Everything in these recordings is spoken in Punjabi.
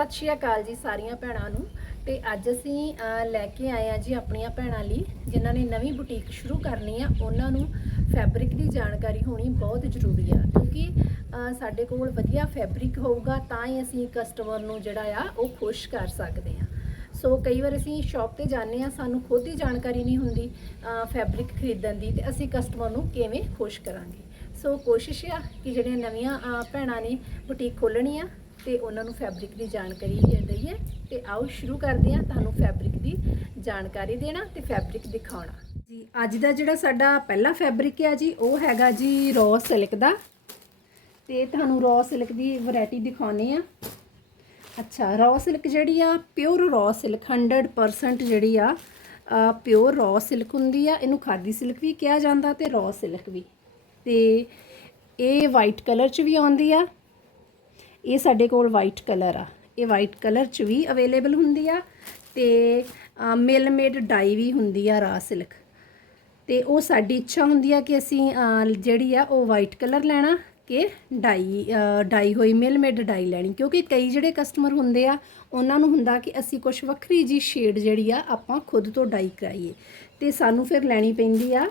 ਸਤਿ ਸ਼੍ਰੀ ਅਕਾਲ ਜੀ ਸਾਰੀਆਂ ਭੈਣਾਂ ਨੂੰ। ਤੇ ਅੱਜ ਅਸੀਂ ਲੈ ਕੇ ਆਏ ਆ ਜੀ ਆਪਣੀਆਂ ਭੈਣਾਂ ਲਈ, ਜਿਨ੍ਹਾਂ ਨੇ ਨਵੀਂ ਬੁਟੀਕ ਸ਼ੁਰੂ ਕਰਨੀ ਆ। ਉਹਨਾਂ ਨੂੰ ਫੈਬਰਿਕ ਦੀ ਜਾਣਕਾਰੀ ਹੋਣੀ ਬਹੁਤ ਜ਼ਰੂਰੀ ਆ, ਕਿਉਂਕਿ ਸਾਡੇ ਕੋਲ ਵਧੀਆ ਫੈਬਰਿਕ ਹੋਊਗਾ ਤਾਂ ਹੀ ਅਸੀਂ ਕਸਟਮਰ ਨੂੰ ਜਿਹੜਾ ਆ, ਉਹ ਖੁਸ਼ ਕਰ ਸਕਦੇ ਆ ਸੋ ਕਈ ਵਾਰ ਅਸੀਂ ਸ਼ਾਪ ਤੇ ਜਾਂਦੇ ਆ ਸਾਨੂੰ ਖੁਦ ਹੀ ਜਾਣਕਾਰੀ ਨਹੀਂ ਹੁੰਦੀ ਫੈਬਰਿਕ ਖਰੀਦਣ ਦੀ, ਤੇ ਅਸੀਂ ਕਸਟਮਰ ਨੂੰ ਕਿਵੇਂ ਖੁਸ਼ ਕਰਾਂਗੇ। ਸੋ ਕੋਸ਼ਿਸ਼ ਆ ਕਿ ਜਿਹੜੀਆਂ ਨਵੀਆਂ ਭੈਣਾਂ ਨੇ ਬੁਟੀਕ ਖੋਲਣੀ ਆ ਤੇ ਉਹਨਾਂ ਨੂੰ ਫੈਬਰਿਕ ਦੀ ਜਾਣਕਾਰੀ ਦੇ ਹੈ। ਤੇ ਆਓ ਸ਼ੁਰੂ ਕਰਦੇ ਹਾਂ ਤੁਹਾਨੂੰ ਫੈਬਰਿਕ ਦੀ ਜਾਣਕਾਰੀ ਦੇਣਾ ਤੇ ਫੈਬਰਿਕ ਦਿਖਾਉਣਾ। ਜੀ, ਅੱਜ ਦਾ ਜਿਹੜਾ ਸਾਡਾ ਪਹਿਲਾ ਫੈਬਰਿਕ ਹੈ ਜੀ, ਉਹ ਹੈਗਾ ਜੀ ਰੋ ਸਿਲਕ ਦਾ। ਤੇ ਤੁਹਾਨੂੰ ਰੋ ਸਿਲਕ ਦੀ ਵੈਰਾਈਟੀ ਦਿਖਾਉਣੀ ਆ। ਅੱਛਾ ਰੋ ਸਿਲਕ ਜਿਹੜੀ ਆ ਪਿਓਰ ਰੋ ਸਿਲਕ 100% ਜਿਹੜੀ ਆ ਪਿਓਰ ਰੋ ਸਿਲਕ ਹੁੰਦੀ ਆ। ਇਹਨੂੰ ਖਾਦੀ ਸਿਲਕ ਵੀ ਕਿਹਾ ਜਾਂਦਾ ਤੇ ਰੋ ਸਿਲਕ ਵੀ। ਤੇ ਇਹ ਵਾਈਟ ਕਲਰ ਚ ਵੀ ਆਉਂਦੀ ਆ। ਇਹ ਸਾਡੇ ਕੋਲ ਵਾਈਟ ਕਲਰ ਆ। ਇਹ ਵਾਈਟ ਕਲਰ ਚ ਵੀ ਅਵੇਲੇਬਲ ਹੁੰਦੀ ਆ ਤੇ ਮਿਲ ਮੇਡ ਡਾਈ ਵੀ ਹੁੰਦੀ ਆ ਰਾ ਸਿਲਕ ਤੇ ਉਹ ਸਾਡੀ ਇੱਛਾ ਹੁੰਦੀ ਆ ਕਿ ਅਸੀਂ ਜਿਹੜੀ ਆ ਉਹ ਵਾਈਟ ਕਲਰ ਲੈਣਾ ਕਿ ਡਾਈ ਡਾਈ ਹੋਈ ਮਿਲ ਮੇਡ ਡਾਈ ਲੈਣੀ। ਕਿਉਂਕਿ ਕਈ ਜਿਹੜੇ ਕਸਟਮਰ ਹੁੰਦੇ ਆ, ਉਹਨਾਂ ਨੂੰ ਹੁੰਦਾ ਕਿ ਅਸੀਂ ਕੁਝ ਵੱਖਰੀ ਜੀ ਸ਼ੇਡ ਜਿਹੜੀ ਆ ਆਪਾਂ ਖੁਦ ਤੋਂ ਡਾਈ ਕਰਾਈਏ। ਤੇ ਸਾਨੂੰ ਫਿਰ ਲੈਣੀ ਪੈਂਦੀ ਆ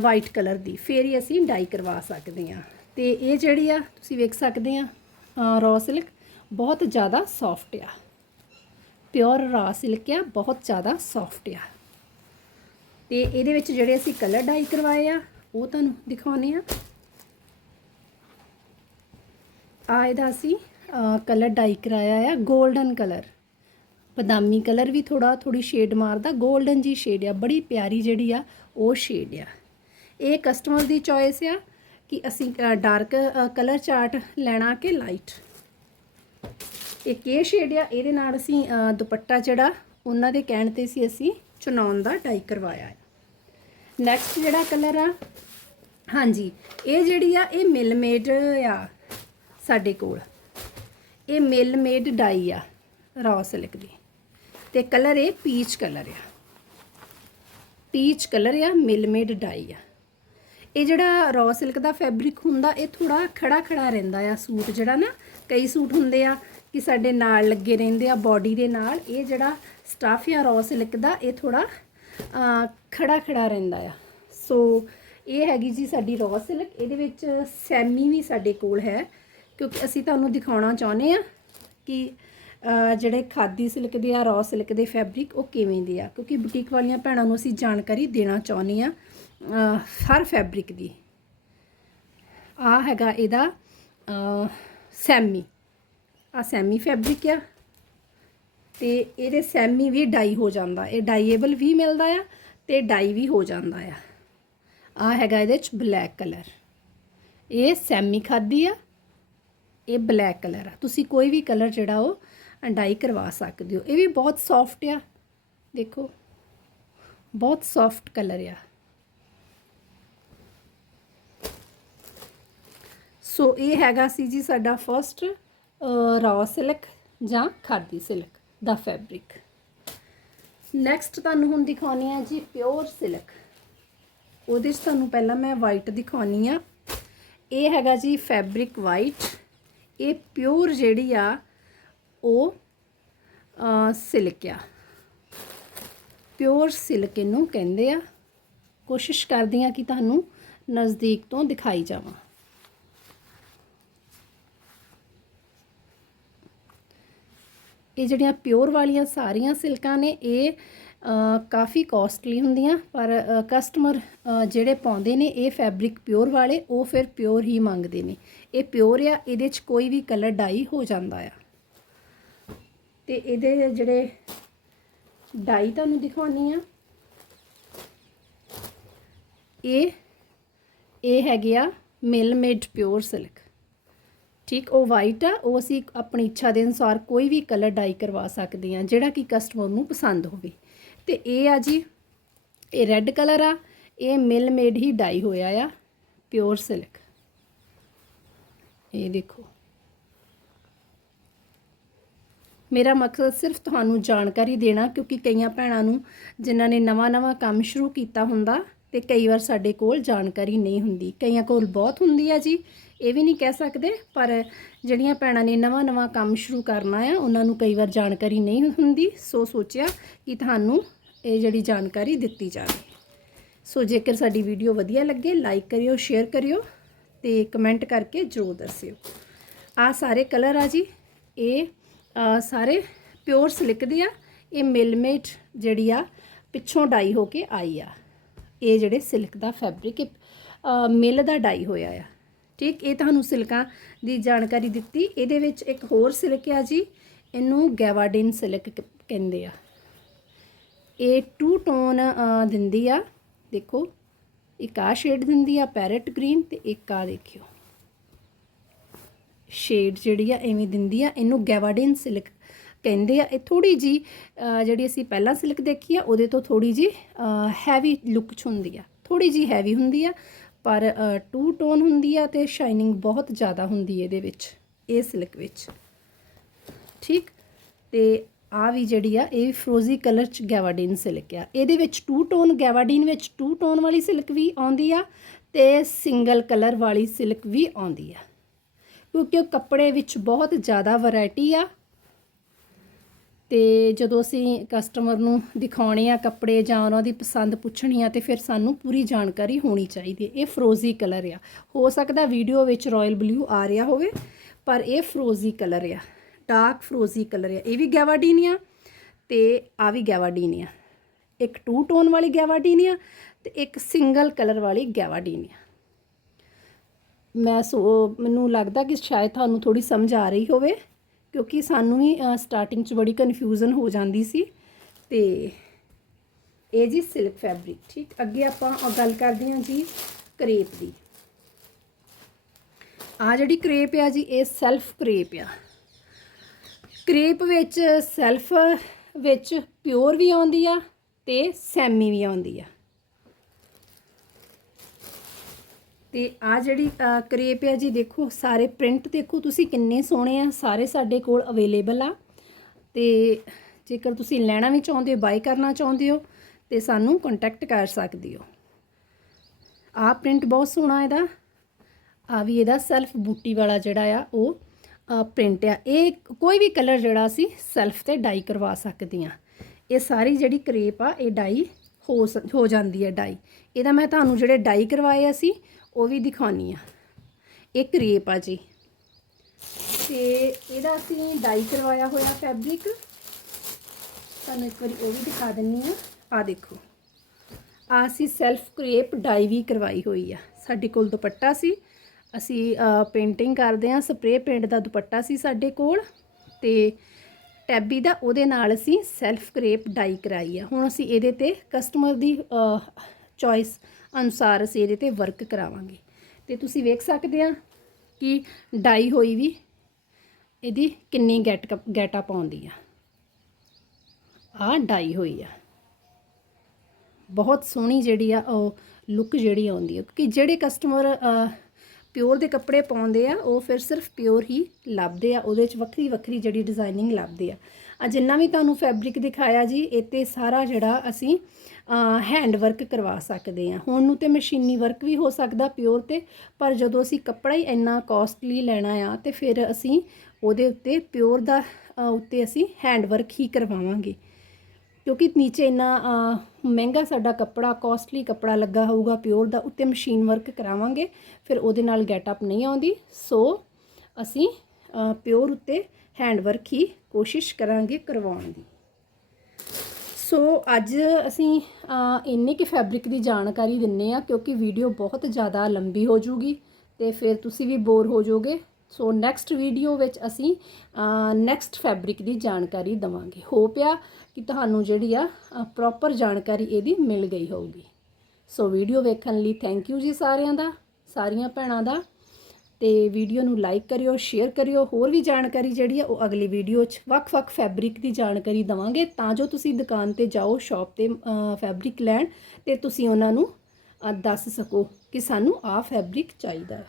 ਵਾਈਟ ਕਲਰ ਦੀ। ਫਿਰ ਹੀ ਅਸੀਂ ਡਾਈ ਕਰਵਾ ਸਕਦੇ ਆ। ਤੇ ਇਹ ਜਿਹੜੀ ਆ, ਤੁਸੀਂ ਵੇਖ ਸਕਦੇ ਆ ਰॉ ਸਿਲਕ ਬਹੁਤ ਜ਼ਿਆਦਾ ਸੌਫਟ ਆ। ਪਿਓਰ ਰਾ ਸਿਲਕ ਆ, ਬਹੁਤ ਜ਼ਿਆਦਾ ਸੌਫਟ ਆ। ਤੇ ਇਹਦੇ ਵਿੱਚ ਜਿਹੜੇ ਅਸੀਂ ਕਲਰ ਡਾਈ ਕਰਵਾਏ ਆ, ਉਹ ਤੁਹਾਨੂੰ ਦਿਖਾਉਨੇ ਆ। ਆ ਇਹਦਾ ਅਸੀਂ ਕਲਰ ਡਾਈ ਕਰਾਇਆ ਆ 골ਡਨ ਕਲਰ ਬਦਾਮੀ ਕਲਰ ਵੀ ਥੋੜਾ ਥੋੜੀ ਸ਼ੇਡ ਮਾਰਦਾ 골ਡਨ ਜੀ ਸ਼ੇਡ ਆ, ਬੜੀ ਪਿਆਰੀ ਜਿਹੜੀ ਆ, ਉਹ ਸ਼ੇਡ ਆ। ਇਹ ਕਸਟਮਰ ਦੀ ਚੋਇਸ ਆ ਕਿ ਅਸੀਂ ਡਾਰਕ ਕਲਰ ਚਾਰਟ ਲੈਣਾ ਕਿ ਲਾਈਟ ਇਹ ਕੀ ਸ਼ੇਡ ਆ, ਇਹਦੇ ਨਾਲ ਅਸੀਂ ਦੁਪੱਟਾ ਜਿਹੜਾ, ਉਹਨਾਂ ਦੇ ਕਹਿਣ ਤੇ ਸੀ ਅਸੀਂ ਚੁਣਾਉਣ ਦਾ ਡਾਈ ਕਰਵਾਇਆ ਹੈ। ਨੈਕਸਟ ਜਿਹੜਾ ਕਲਰ ਆ, ਹਾਂਜੀ, ਇਹ ਜਿਹੜੀ ਆ, ਇਹ ਮਿਲ ਮੇਡ ਆ ਸਾਡੇ ਕੋਲ। ਇਹ ਮਿਲ ਮੇਡ ਡਾਈ ਆ ਰॉ ਸਿਲਕ ਦੀ। ਤੇ ਕਲਰ ਇਹ ਪੀਚ ਕਲਰ ਆ। ਪੀਚ ਕਲਰ ਆ ਮਿਲ ਮੇਡ ਡਾਈ ਆ। ਇਹ ਜਿਹੜਾ ਰॉ ਸਿਲਕ ਦਾ ਫੈਬਰਿਕ ਹੁੰਦਾ, ਇਹ ਥੋੜਾ ਖੜਾ ਖੜਾ ਰਹਿੰਦਾ ਆ ਸੂਟ ਜਿਹੜਾ ਨਾ। ਕਈ ਸੂਟ ਹੁੰਦੇ ਆ ਕਿ ਸਾਡੇ ਨਾਲ ਲੱਗੇ ਰਹਿੰਦੇ ਆ ਬਾਡੀ ਦੇ ਨਾਲ। ਇਹ ਜਿਹੜਾ ਸਟਾਫ ਆ, ਰॉ ਸਿਲਕ ਦਾ, ਇਹ ਥੋੜਾ ਖੜਾ ਖੜਾ ਰਹਿੰਦਾ ਆ। ਸੋ ਇਹ ਹੈਗੀ ਜੀ ਸਾਡੀ ਰॉ ਸਿਲਕ। ਇਹਦੇ ਵਿੱਚ ਸੈਮੀ ਵੀ ਸਾਡੇ ਕੋਲ ਹੈ। ਕਿਉਂਕਿ ਅਸੀਂ ਤੁਹਾਨੂੰ ਦਿਖਾਉਣਾ ਚਾਹੁੰਦੇ ਆ ਕਿ ਜਿਹੜੇ ਖਾਦੀ ਸਿਲਕ ਦੇ ਆ, ਰॉ ਸਿਲਕ ਦੇ ਫੈਬਰਿਕ ਉਹ ਕਿਵੇਂ ਦੇ ਆ। ਕਿਉਂਕਿ ਬੁਟੀਕ ਵਾਲੀਆਂ ਭੈਣਾਂ ਨੂੰ ਅਸੀਂ ਜਾਣਕਾਰੀ ਦੇਣਾ ਚਾਹੁੰਦੇ ਆ। ਹਰ ਫੈਬਰਿਕ ਦੀ। ਆ ਹੈਗਾ ਇਹਦਾ ਸੈਮੀ। ਆ ਸੈਮੀ ਫੈਬਰਿਕ ਆ। ਤੇ ਇਹਦੇ ਸੈਮੀ ਵੀ ਡਾਈ ਹੋ ਜਾਂਦਾ। ਇਹ ਡਾਈਏਬਲ ਵੀ ਮਿਲਦਾ ਆ ਤੇ ਡਾਈ ਵੀ ਹੋ ਜਾਂਦਾ ਆ। ਆ ਹੈਗਾ ਇਹਦੇ ਚ ਬਲੈਕ ਕਲਰ ਇਹ ਸੈਮੀ ਖਾਦੀ ਆ। ਇਹ ਬਲੈਕ ਕਲਰ ਆ। ਤੁਸੀਂ ਕੋਈ ਵੀ ਕਲਰ ਜਿਹੜਾ ਉਹ ਡਾਈ ਕਰਵਾ ਸਕਦੇ ਹੋ। ਇਹ ਵੀ ਬਹੁਤ ਸੌਫਟ ਆ। ਦੇਖੋ, ਬਹੁਤ ਸੌਫਟ ਕਲਰ ਆ। ਸੋ ਇਹ ਹੈਗਾ ਸੀ ਜੀ ਸਾਡਾ ਫਰਸਟ ਰੌ ਸਿਲਕ ਜਾਂ ਖਾਦੀ ਸਿਲਕ ਦਾ ਫੈਬਰਿਕ ਨੈਕਸਟ ਤੁਹਾਨੂੰ ਹੁਣ ਦਿਖਾਉਣੀ ਆ ਜੀ ਪਿਓਰ ਸਿਲਕ ਉਹਦੇ 'ਚ ਤੁਹਾਨੂੰ ਪਹਿਲਾਂ ਮੈਂ ਵਾਈਟ ਦਿਖਾਉਣੀ ਆ। ਇਹ ਹੈਗਾ ਜੀ ਫੈਬਰਿਕ ਵਾਈਟ ਇਹ ਪਿਓਰ ਜਿਹੜੀ ਆ, ਉਹ ਸਿਲਕ ਆ। ਪਿਓਰ ਸਿਲਕ ਇਹਨੂੰ ਕਹਿੰਦੇ ਆ। ਕੋਸ਼ਿਸ਼ ਕਰਦੀ ਆ ਕਿ ਤੁਹਾਨੂੰ ਨਜ਼ਦੀਕ ਤੋਂ ਦਿਖਾਈ ਜਾਵਾਂ। ਇਹ ਜਿਹੜੀਆਂ ਪਿਓਰ ਵਾਲੀਆਂ ਸਾਰੀਆਂ ਸਿਲਕਾਂ ਨੇ, ਇਹ ਕਾਫੀ ਕਾਸਟਲੀ ਹੁੰਦੀਆਂ, ਪਰ ਕਸਟਮਰ ਜਿਹੜੇ ਪਾਉਂਦੇ ਨੇ ਇਹ ਫੈਬਰਿਕ ਪਿਓਰ ਵਾਲੇ, ਉਹ ਫਿਰ ਪਿਓਰ ਹੀ ਮੰਗਦੇ ਨੇ। ਇਹ ਪਿਓਰ ਆ, ਇਹਦੇ 'ਚ ਕੋਈ ਵੀ ਕਲਰ ਡਾਈ ਹੋ ਜਾਂਦਾ ਆ। ਤੇ ਇਹਦੇ ਜਿਹੜੇ ਡਾਈ ਤੁਹਾਨੂੰ ਦਿਖਾਉਣੀ ਆ, ਇਹ ਇਹ ਹੈਗੇ ਆ ਮਿਲ ਮੇਡ ਪਿਓਰ ਸਿਲਕ। ਠੀਕ, ਉਹ ਵਾਈਟ ਆ, ਉਹ ਅਸੀਂ ਆਪਣੀ ਇੱਛਾ ਦੇ ਅਨੁਸਾਰ ਕੋਈ ਵੀ ਕਲਰ ਡਾਈ ਕਰਵਾ ਸਕਦੇ ਆ ਜਿਹੜਾ ਕਿ ਕਸਟਮਰ ਨੂੰ ਪਸੰਦ ਹੋਵੇ। ਤੇ ਇਹ ਆ ਜੀ, ਇਹ ਰੈੱਡ ਕਲਰ ਆ, ਇਹ ਮਿਲ ਮੇਡ ਹੀ ਡਾਈ ਹੋਇਆ ਆ ਪਿਓਰ ਸਿਲਕ ਇਹ ਦੇਖੋ। ਮੇਰਾ ਮਕਸਦ ਸਿਰਫ ਤੁਹਾਨੂੰ ਜਾਣਕਾਰੀ ਦੇਣਾ, ਕਿਉਂਕਿ ਕਈਆਂ ਭੈਣਾਂ ਨੂੰ, ਜਿਨ੍ਹਾਂ ਨੇ ਨਵਾਂ-ਨਵਾਂ ਕੰਮ ਸ਼ੁਰੂ ਕੀਤਾ ਹੁੰਦਾ ਤੇ ਕਈ ਵਾਰ ਸਾਡੇ ਕੋਲ ਜਾਣਕਾਰੀ ਨਹੀਂ ਹੁੰਦੀ। ਕਈਆਂ ਕੋਲ ਬਹੁਤ ਹੁੰਦੀ ਆ ਜੀ, ਇਹ ਵੀ ਨਹੀਂ ਕਹਿ ਸਕਦੇ, ਪਰ ਜਿਹੜੀਆਂ ਭੈਣਾਂ ਨੇ ਨਵਾਂ-ਨਵਾਂ ਕੰਮ ਸ਼ੁਰੂ ਕਰਨਾ ਆ, ਉਹਨਾਂ ਨੂੰ ਕਈ ਵਾਰ ਜਾਣਕਾਰੀ ਨਹੀਂ ਹੁੰਦੀ, ਸੋ ਸੋਚਿਆ ਕਿ ਤੁਹਾਨੂੰ ਇਹ ਜਿਹੜੀ ਜਾਣਕਾਰੀ ਦਿੱਤੀ ਜਾਵੇ। ਸੋ ਜੇਕਰ ਸਾਡੀ ਵੀਡੀਓ ਵਧੀਆ ਲੱਗੇ, ਲਾਈਕ ਕਰਿਓ, ਸ਼ੇਅਰ ਕਰਿਓ ਤੇ ਕਮੈਂਟ ਕਰਕੇ ਜ਼ਰੂਰ ਦੱਸਿਓ। ਆ ਸਾਰੇ ਕਲਰ ਆ ਜੀ, ਇਹ ਸਾਰੇ ਪਿਓਰ ਸਿਲਕ ਦੇ ਆ, ਇਹ ਮਿਲਮੇਟ ਜਿਹੜੀ ਆ, ਪਿੱਛੋਂ ਡਾਈ ਹੋ ਕੇ ਆਈ ਆ। ਇਹ ਜਿਹੜੇ ਸਿਲਕ ਦਾ ਫੈਬਰਿਕ ਮਿਲ ਦਾ ਡਾਈ ਹੋਇਆ ਆ। ਠੀਕ, ਇਹ ਤੁਹਾਨੂੰ ਸਿਲਕਾਂ ਦੀ ਜਾਣਕਾਰੀ ਦਿੱਤੀ। ਇਹਦੇ ਵਿੱਚ ਇੱਕ ਹੋਰ ਸਿਲਕ ਆ ਜੀ, ਇਹਨੂੰ ਗੈਵਾਡਿਨ ਸਿਲਕ ਕਹਿੰਦੇ ਆ। ਇਹ ਟੂ ਟੋਨ ਦਿੰਦੀ ਆ। ਦੇਖੋ, ਇੱਕ ਆ ਸ਼ੇਡ ਦਿੰਦੀ ਆ ਪੈਰਟ ਗ੍ਰੀਨ ਤੇ ਇੱਕ ਆ ਦੇਖਿਓ। ਸ਼ੇਡ ਜਿਹੜੀ ਆ, ਐਵੇਂ ਦਿੰਦੀ ਆ। ਇਹਨੂੰ ਗੈਵਾਡਿਨ ਸਿਲਕ ਕਹਿੰਦੇ ਆ, ਇਹ ਥੋੜੀ ਜੀ ਜਿਹੜੀ ਅਸੀਂ ਪਹਿਲਾਂ ਸਿਲਕ ਦੇਖੀ ਆ, ਉਹਦੇ ਤੋਂ ਥੋੜੀ ਜੀ ਹੈਵੀ ਲੁੱਕ ਚ ਹੁੰਦੀ ਆ। ਥੋੜੀ ਜੀ ਹੈਵੀ ਹੁੰਦੀ ਆ, ਪਰ ਟੂ ਟੋਨ ਹੁੰਦੀ ਆ ਤੇ ਸ਼ਾਈਨਿੰਗ ਬਹੁਤ ਜ਼ਿਆਦਾ ਹੁੰਦੀ ਹੈ ਇਹਦੇ ਵਿੱਚ, ਇਹ ਸਿਲਕ ਵਿੱਚ। ਠੀਕ? ਤੇ ਆ ਵੀ ਜਿਹੜੀ ਆ, ਇਹ ਫਰੋਜ਼ੀ ਕਲਰ ਚ ਗੈਵਾਡੀਨ ਸਿਲਕ ਆ। ਇਹਦੇ ਵਿੱਚ ਟੂ ਟੋਨ ਗੈਵਾਡੀਨ ਵਿੱਚ ਟੂ ਟੋਨ ਵਾਲੀ ਸਿਲਕ ਵੀ ਆਉਂਦੀ ਆ ਤੇ ਸਿੰਗਲ ਕਲਰ ਵਾਲੀ ਸਿਲਕ ਵੀ ਆਉਂਦੀ ਆ। ਕਿਉਂਕਿ ਉਹ ਕੱਪੜੇ ਵਿੱਚ ਬਹੁਤ ਜ਼ਿਆਦਾ ਵੈਰਾਈਟੀ ਆ ਤੇ ਜਦੋਂ ਅਸੀਂ ਕਸਟਮਰ ਨੂੰ ਦਿਖਾਉਣੇ ਆ ਕੱਪੜੇ ਜਾਂ ਉਹਨਾਂ ਦੀ ਪਸੰਦ ਪੁੱਛਣੀ ਆ, ਤੇ ਫਿਰ ਸਾਨੂੰ ਪੂਰੀ ਜਾਣਕਾਰੀ ਹੋਣੀ ਚਾਹੀਦੀ ਹੈ। ਇਹ ਫਰੋਜ਼ੀ ਕਲਰ ਆ। ਹੋ ਸਕਦਾ ਵੀਡੀਓ ਵਿੱਚ ਰਾਇਲ ਬਲੂ ਆ ਰਿਹਾ ਹੋਵੇ, ਪਰ ਇਹ ਫਰੋਜ਼ੀ ਕਲਰ ਆ। ਡਾਰਕ ਫਰੋਜ਼ੀ ਕਲਰ ਆ। ਇਹ ਵੀ ਗੈਵਾਡੀਨ ਆ ਤੇ ਆ ਵੀ ਗੈਵਾਡੀਨ ਆ। ਇੱਕ ਟੂ ਟੋਨ ਵਾਲੀ ਗੈਵਾਡੀਨ ਆ ਤੇ ਇੱਕ ਸਿੰਗਲ ਕਲਰ ਵਾਲੀ ਗੈਵਾਡੀਨ ਆ। ਮੈਂ ਸੋ, ਮੈਨੂੰ ਲੱਗਦਾ ਕਿ ਸ਼ਾਇਦ ਤੁਹਾਨੂੰ ਥੋੜੀ ਸਮਝ ਆ ਰਹੀ ਹੋਵੇ। ਕਿਉਂਕਿ ਸਾਨੂੰ ਵੀ ਸਟਾਰਟਿੰਗ 'ਚ ਬੜੀ ਕਨਫਿਊਜ਼ਨ ਹੋ ਜਾਂਦੀ ਸੀ ਤੇ ਇਹ ਜੀ ਸਿਲਕ ਫੈਬਰਿਕ ਠੀਕ? ਅੱਗੇ ਆਪਾਂ ਗੱਲ ਕਰਦੇ ਹਾਂ ਜੀ ਕਰੇਪ ਦੀ। ਆ ਜਿਹੜੀ ਕਰੇਪ ਆ ਜੀ, ਇਹ ਸੈਲਫ ਕਰੇਪ ਆ। ਕਰੇਪ ਵਿੱਚ ਸੈਲਫ ਵਿੱਚ ਪਿਓਰ ਵੀ ਆਉਂਦੀ ਆ ਤੇ ਸੈਮੀ ਵੀ ਆਉਂਦੀ ਆ। ਤੇ ਆ ਜਿਹੜੀ ਕਰੇਪ ਹੈ ਜੀ, ਦੇਖੋ, ਸਾਰੇ ਪ੍ਰਿੰਟ ਦੇਖੋ ਤੁਸੀਂ ਕਿੰਨੇ ਸੋਹਣੇ ਆ, ਸਾਰੇ ਸਾਡੇ ਕੋਲ ਅਵੇਲੇਬਲ ਆ। ਤੇ ਜੇਕਰ ਤੁਸੀਂ ਲੈਣਾ ਵੀ ਚਾਹੁੰਦੇ ਹੋ ਬਾਈ ਕਰਨਾ ਚਾਹੁੰਦੇ ਹੋ, ਤੇ ਸਾਨੂੰ ਕੰਟੈਕਟ ਕਰ ਸਕਦੇ ਹੋ। ਆ ਪ੍ਰਿੰਟ ਬਹੁਤ ਸੋਹਣਾ ਇਹਦਾ। ਆ ਵੀ ਇਹਦਾ ਸੈਲਫ ਬੂਟੀ ਵਾਲਾ ਜਿਹੜਾ ਆ, ਉਹ ਪ੍ਰਿੰਟ ਆ। ਇਹ ਕੋਈ ਵੀ ਕਲਰ ਜਿਹੜਾ ਅਸੀਂ ਸੈਲਫ ਤੇ ਡਾਈ ਕਰਵਾ ਸਕਦੇ ਆ। ਇਹ ਸਾਰੀ ਜਿਹੜੀ ਕਰੇਪ ਆ, ਇਹ ਡਾਈ ਹੋ ਸ- ਹੋ ਜਾਂਦੀ ਹੈ ਡਾਈ ਇਹਦਾ ਮੈਂ ਤੁਹਾਨੂੰ ਜਿਹੜੇ ਡਾਈ ਕਰਵਾਏ ਆ ਸੀ ਉਹ ਵੀ ਦਿਖਾਉਣੀ ਆ। ਇਹ ਕਰੇਪ ਆ ਜੀ। ਤੇ ਇਹਦਾ ਅਸੀਂ ਡਾਈ ਕਰਵਾਇਆ ਹੋਇਆ ਫੈਬਰਿਕ। ਤੁਹਾਨੂੰ ਇੱਕ ਵਾਰੀ ਉਹ ਵੀ ਦਿਖਾ ਦਿੰਨੀ ਆ। ਆ ਦੇਖੋ। ਆ ਅਸੀਂ ਸੈਲਫ ਕਰੇਪ ਡਾਈ ਵੀ ਕਰਵਾਈ ਹੋਈ ਆ। ਸਾਡੇ ਕੋਲ ਦੁਪੱਟਾ ਸੀ। ਅਸੀਂ ਪੇਂਟਿੰਗ ਕਰਦੇ ਆ ਸਪਰੇ ਪੇਂਟ ਦਾ ਦੁਪੱਟਾ ਸੀ ਸਾਡੇ ਕੋਲ। ਤੇ ਟੈਬੀ ਦਾ ਉਹਦੇ ਨਾਲ ਅਸੀਂ ਸੈਲਫ ਕਰੇਪ ਡਾਈ ਕਰਾਈ ਆ। ਹੁਣ ਅਸੀਂ ਇਹਦੇ ਤੇ ਕਸਟਮਰ ਦੀ ਚੋਇਸ ਅਨੁਸਾਰ ਅਸੀਂ ਇਹਦੇ ਤੇ ਵਰਕ ਕਰਾਵਾਂਗੇ। ਤੇ ਤੁਸੀਂ ਵੇਖ ਸਕਦੇ ਆ ਕਿ ਡਾਈ ਹੋਈ ਵੀ ਇਹਦੀ ਕਿੰਨੀ ਗੈਟ ਗੈਟਾ ਪਾਉਂਦੀ ਆ। ਆ ਡਾਈ ਹੋਈ ਆ। ਬਹੁਤ ਸੋਹਣੀ ਜਿਹੜੀ ਆ ਉਹ ਲੁੱਕ ਜਿਹੜੀ ਆਉਂਦੀ ਆ। ਕਿਉਂਕਿ ਜਿਹੜੇ ਕਸਟਮਰ ਪਿਓਰ ਦੇ ਕੱਪੜੇ ਪਾਉਂਦੇ ਆ, ਉਹ ਫਿਰ ਸਿਰਫ ਪਿਓਰ ਹੀ ਲੱਭਦੇ ਆ। ਉਹਦੇ ਚ ਵੱਖਰੀ ਵੱਖਰੀ ਜਿਹੜੀ ਡਿਜ਼ਾਈਨਿੰਗ ਲੱਭਦੇ ਆ। ਆ, ਜਿੰਨਾ ਵੀ ਤੁਹਾਨੂੰ ਫੈਬਰਿਕ ਦਿਖਾਇਆ ਜੀ, ਇਹ ਤੇ ਸਾਰਾ ਜਿਹੜਾ ਅਸੀਂ ਹੈਂਡ ਵਰਕ ਕਰਵਾ ਸਕਦੇ ਆ। ਹੁਣ ਨੂੰ ਤੇ ਮਸ਼ੀਨੀ ਵਰਕ ਵੀ ਹੋ ਸਕਦਾ ਪਿਓਰ ਤੇ, ਪਰ ਜਦੋਂ ਅਸੀਂ ਕੱਪੜਾ ਹੀ ਇੰਨਾ ਕਾਸਟਲੀ ਲੈਣਾ ਆ, ਤੇ ਫਿਰ ਅਸੀਂ ਉਹਦੇ ਉੱਤੇ ਪਿਓਰ ਦਾ ਉੱਤੇ ਅਸੀਂ ਹੈਂਡ ਵਰਕ ਹੀ ਕਰਵਾਵਾਂਗੇ। ਕਿਉਂਕਿ ਨੀਚੇ ਇੰਨਾ ਮਹਿੰਗਾ ਸਾਡਾ ਕੱਪੜਾ ਕਾਸਟਲੀ ਕੱਪੜਾ ਲੱਗਾ ਹੋਊਗਾ ਪਿਓਰ ਦਾ, ਉੱਤੇ ਮਸ਼ੀਨ ਵਰਕ ਕਰਾਵਾਂਗੇ, ਫਿਰ ਉਹਦੇ ਨਾਲ ਗੈਟਅਪ ਨਹੀਂ ਆਉਂਦੀ। ਸੋ ਅਸੀਂ ਪਿਓਰ ਉੱਤੇ ਹੈਂਡ ਵਰਕ ਹੀ ਕੋਸ਼ਿਸ਼ ਕਰਾਂਗੇ ਕਰਵਾਉਣ ਦੀ। ਸੋ ਅੱਜ ਅਸੀਂ ਇੰਨੇ ਕਿ ਫੈਬਰਿਕ ਦੀ ਜਾਣਕਾਰੀ ਦਿੰਨੇ ਆ ਕਿਉਂਕਿ ਵੀਡੀਓ ਬਹੁਤ ਜ਼ਿਆਦਾ ਲੰਬੀ ਹੋ ਜੂਗੀ ਤੇ ਫਿਰ ਤੁਸੀਂ ਵੀ ਬੋਰ ਹੋ ਜਾਓਗੇ ਸੋ ਨੈਕਸਟ ਵੀਡੀਓ ਵਿੱਚ ਅਸੀਂ ਨੈਕਸਟ ਫੈਬਰਿਕ ਦੀ ਜਾਣਕਾਰੀ ਦਵਾਂਗੇ। ਹੋਪ ਆ ਕਿ ਤੁਹਾਨੂੰ ਜਿਹੜੀ ਆ ਪ੍ਰੋਪਰ ਜਾਣਕਾਰੀ ਇਹਦੀ ਮਿਲ ਗਈ ਹੋਊਗੀ। ਸੋ ਵੀਡੀਓ ਵੇਖਣ ਲਈ ਥੈਂਕ ਯੂ ਜੀ ਸਾਰਿਆਂ ਦਾ, ਸਾਰੀਆਂ ਭੈਣਾਂ ਦਾ। ਤੇ ਵੀਡੀਓ ਨੂੰ ਲਾਈਕ ਕਰਿਓ ਸ਼ੇਅਰ ਕਰਿਓ, ਹੋਰ ਵੀ ਜਾਣਕਾਰੀ ਜਿਹੜੀ ਆ ਉਹ ਅਗਲੀ ਵੀਡੀਓ 'ਚ ਵੱਖ-ਵੱਖ ਫੈਬਰਿਕ ਦੀ ਜਾਣਕਾਰੀ ਦਵਾਂਗੇ ਤਾਂ ਜੋ ਤੁਸੀਂ ਦੁਕਾਨ ਤੇ ਜਾਓ ਸ਼ਾਪ ਤੇ ਫੈਬਰਿਕ ਲੈਣ ਤੇ ਤੁਸੀਂ ਉਹਨਾਂ ਨੂੰ ਦੱਸ ਸਕੋ ਕਿ ਸਾਨੂੰ ਆਹ ਫੈਬਰਿਕ ਚਾਹੀਦਾ ਹੈ।